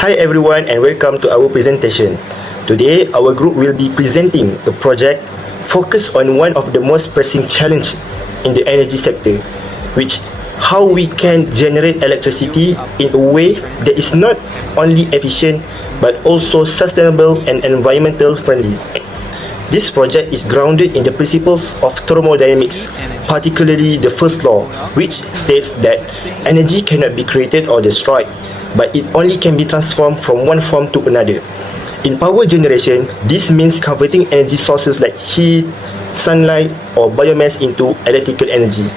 Hi everyone and welcome to our presentation. Today, our group will be presenting a project focused on one of the most pressing challenges in the energy sector, which how we can generate electricity in a way that is not only efficient but also sustainable and environmental friendly. This project is grounded in the principles of thermodynamics, particularly the first law, which states that energy cannot be created or destroyed, but it only can be transformed from one form to another. In power generation, this means converting energy sources like heat, sunlight, or biomass into electrical energy.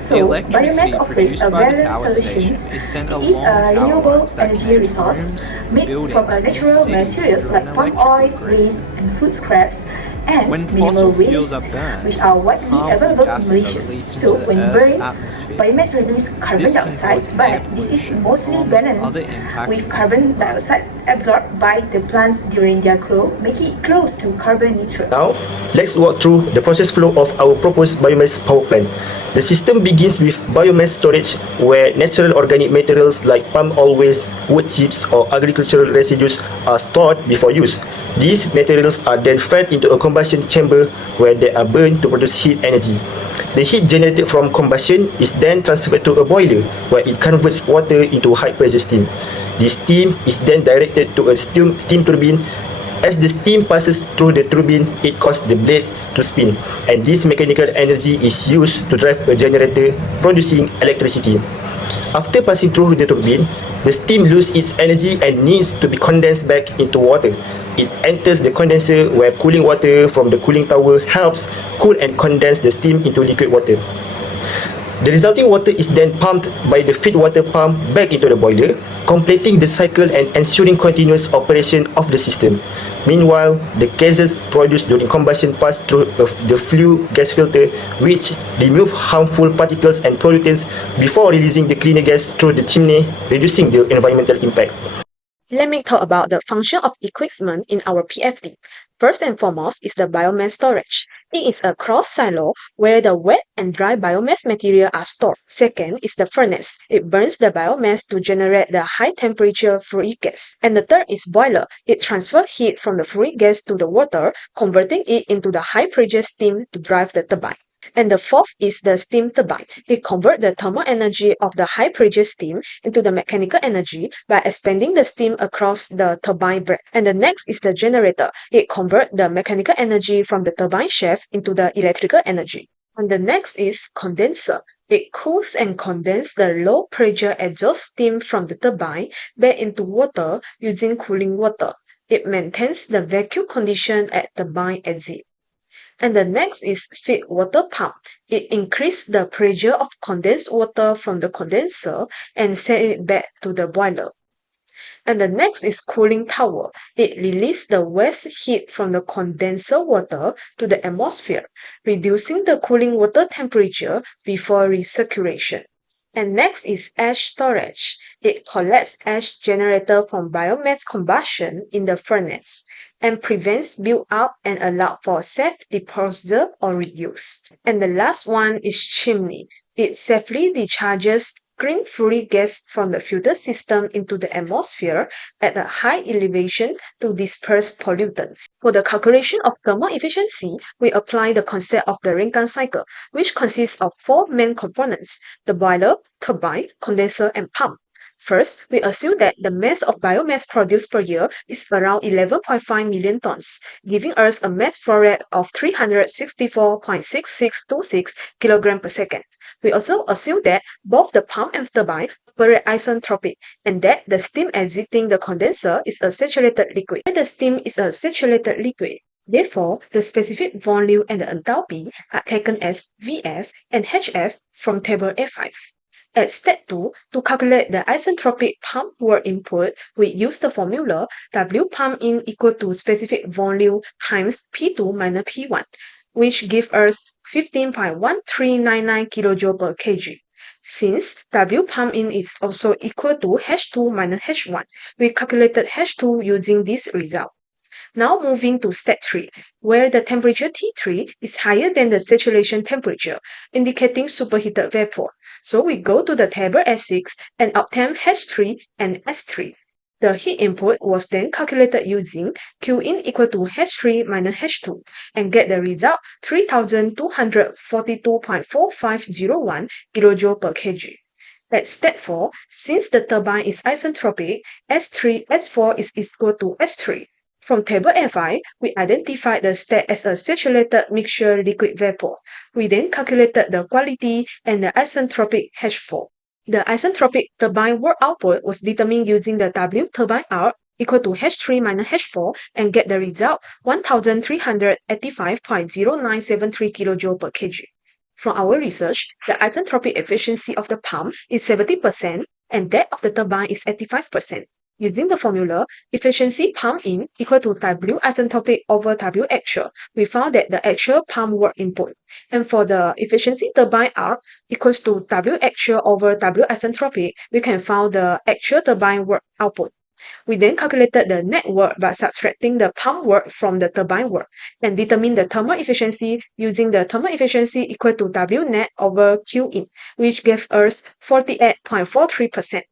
So, biomass offers a balanced solution. It is a renewable energy resource made from natural materials like palm oil, waste, and food scraps, and minimal waste, which are widely available in Malaysia. So, when burned, biomass releases carbon dioxide, but this is mostly balanced with carbon dioxide absorbed by the plants during their growth, making it close to carbon neutral. Now, let's walk through the process flow of our proposed biomass power plant. The system begins with biomass storage, where natural organic materials like palm oil waste, wood chips, or agricultural residues are stored before use. These materials are then fed into a combustion chamber where they are burned to produce heat energy. The heat generated from combustion is then transferred to a boiler where it converts water into high pressure steam. This steam is then directed to a steam turbine. As the steam passes through the turbine, it causes the blades to spin, and this mechanical energy is used to drive a generator producing electricity. After passing through the turbine, the steam loses its energy and needs to be condensed back into water. It enters the condenser where cooling water from the cooling tower helps cool and condense the steam into liquid water. The resulting water is then pumped by the feed water pump back into the boiler, completing the cycle and ensuring continuous operation of the system. Meanwhile, the gases produced during combustion pass through the flue gas filter, which remove harmful particles and pollutants before releasing the cleaner gas through the chimney, reducing the environmental impact. Let me talk about the function of equipment in our PFD. First and foremost is the biomass storage. It is a cross silo where the wet and dry biomass material are stored. Second is the furnace. It burns the biomass to generate the high temperature fluid gas. And the third is boiler. It transfers heat from the fluid gas to the water, converting it into the high pressure steam to drive the turbine. And the fourth is the steam turbine. It converts the thermal energy of the high pressure steam into the mechanical energy by expanding the steam across the turbine blade. And the next is the generator. It converts the mechanical energy from the turbine shaft into the electrical energy. And the next is condenser. It cools and condenses the low pressure exhaust steam from the turbine back into water using cooling water. It maintains the vacuum condition at turbine exit. And the next is feed water pump. It increases the pressure of condensed water from the condenser and send it back to the boiler. And the next is cooling tower. It releases the waste heat from the condenser water to the atmosphere, reducing the cooling water temperature before recirculation. And next is ash storage. It collects ash generated from biomass combustion in the furnace and prevents build-up and allow for safe disposal or reuse. And the last one is chimney. It safely discharges green fluid gas from the filter system into the atmosphere at a high elevation to disperse pollutants. For the calculation of thermal efficiency, we apply the concept of the Rankine cycle, which consists of four main components: the boiler, turbine, condenser, and pump. First, we assume that the mass of biomass produced per year is around 11.5 million tons, giving us a mass flow rate of 364.6626 kg per second. We also assume that both the pump and turbine operate isentropic and that the steam exiting the condenser is a saturated liquid. The steam is a saturated liquid. Therefore, the specific volume and the enthalpy are taken as VF and HF from table A5. At step 2, to calculate the isentropic pump work input, we use the formula W pump in equal to specific volume times P2 minus P1, which gives us 15.1399 kJ per kg. Since W pump in is also equal to H2 minus H1, we calculated H2 using this result. Now moving to step 3, where the temperature T3 is higher than the saturation temperature, indicating superheated vapor. So we go to the table S6 and obtain H3 and S3. The heat input was then calculated using Q in equal to H3 minus H2 and get the result 3242.4501 kJ per kg. At step 4, since the turbine is isentropic, S4 is equal to S3. From table Fi, we identified the state as a saturated mixture liquid vapor. We then calculated the quality and the isentropic H4. The isentropic turbine work output was determined using the W turbine out equal to H3 minus H4 and get the result 1385.0973 kJ per kg. From our research, the isentropic efficiency of the pump is 70% and that of the turbine is 85%. Using the formula, efficiency pump in equal to W isentropic over W actual, we found that the actual pump work input. And for the efficiency turbine out equals to W actual over W isentropic, we can find the actual turbine work output. We then calculated the net work by subtracting the pump work from the turbine work and determined the thermal efficiency using the thermal efficiency equal to W net over Q in, which gave us 48.43%.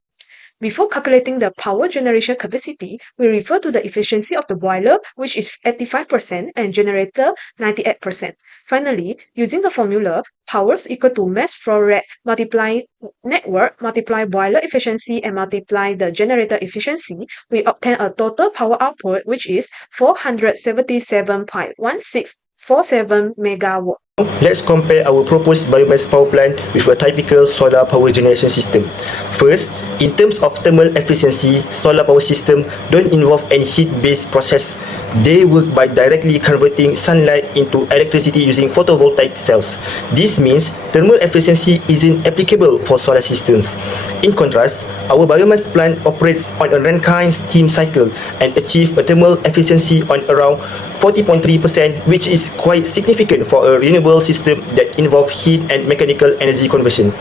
Before calculating the power generation capacity, we refer to the efficiency of the boiler, which is 85%, and generator 98%. Finally, using the formula, power is equal to mass flow rate multiply network multiply boiler efficiency and multiply the generator efficiency, we obtain a total power output which is 477.1647 megawatt. Let's compare our proposed biomass power plant with a typical solar power generation system. First, in terms of thermal efficiency, solar power system don't involve any heat-based process. They work by directly converting sunlight into electricity using photovoltaic cells. This means thermal efficiency isn't applicable for solar systems. In contrast, our biomass plant operates on a Rankine steam cycle and achieves a thermal efficiency on around 40.3%, which is quite significant for a renewable system that involves heat and mechanical energy conversion.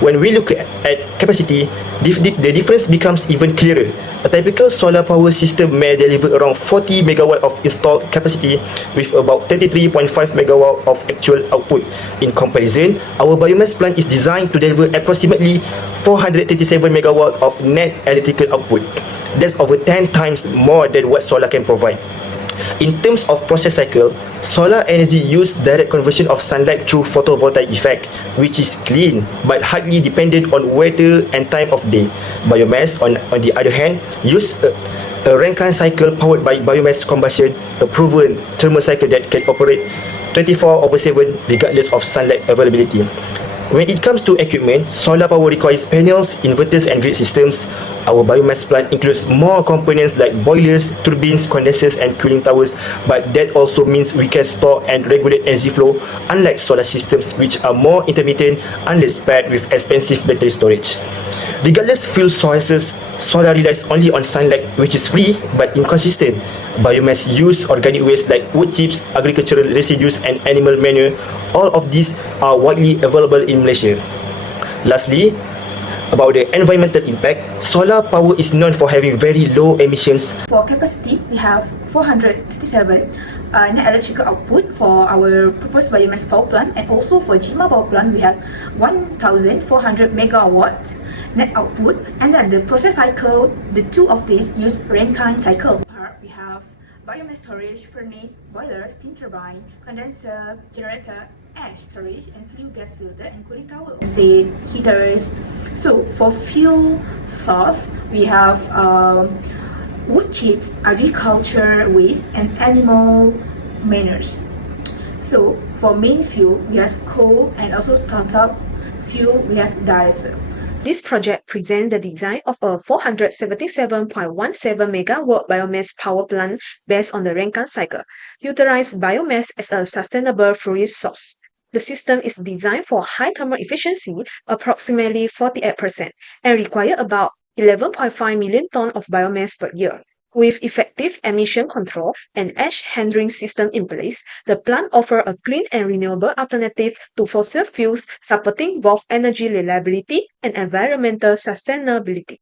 When we look at capacity, the difference becomes even clearer. A typical solar power system may deliver around 40 megawatt of installed capacity with about 33.5 megawatt of actual output. In comparison, our biomass plant is designed to deliver approximately 437 megawatt of net electrical output. That's over 10 times more than what solar can provide. In terms of process cycle, solar energy uses direct conversion of sunlight through photovoltaic effect, which is clean but highly dependent on weather and time of day. Biomass, on the other hand, uses a Rankine cycle powered by biomass combustion, a proven thermal cycle that can operate 24/7 regardless of sunlight availability. When it comes to equipment, solar power requires panels, inverters and grid systems. Our biomass plant includes more components like boilers, turbines, condensers and cooling towers, but that also means we can store and regulate energy flow, unlike solar systems which are more intermittent unless paired with expensive battery storage. Regardless fuel sources, solar relies only on sunlight, which is free but inconsistent. Biomass use organic waste like wood chips, agricultural residues and animal manure. All of these are widely available in Malaysia. Lastly, about the environmental impact, solar power is known for having very low emissions. For capacity, we have 457 net electrical output for our proposed biomass power plant, and also for Jima power plant we have 1,400 megawatt net output, and then the process cycle, the two of these use Rankine cycle. We have biomass storage, furnace, boiler, steam turbine, condenser, generator, ash storage, and flue gas filter and cooling tower. Say heaters. So for fuel source, we have wood chips, agriculture waste, and animal manures. So for main fuel, we have coal, and also startup fuel, we have diesel. This project presents the design of a 477.17 megawatt biomass power plant based on the Rankine cycle, utilizes biomass as a sustainable fuel source. The system is designed for high thermal efficiency, approximately 48%, and require about 11.5 million tons of biomass per year. With effective emission control and ash handling system in place, the plant offers a clean and renewable alternative to fossil fuels, supporting both energy reliability and environmental sustainability.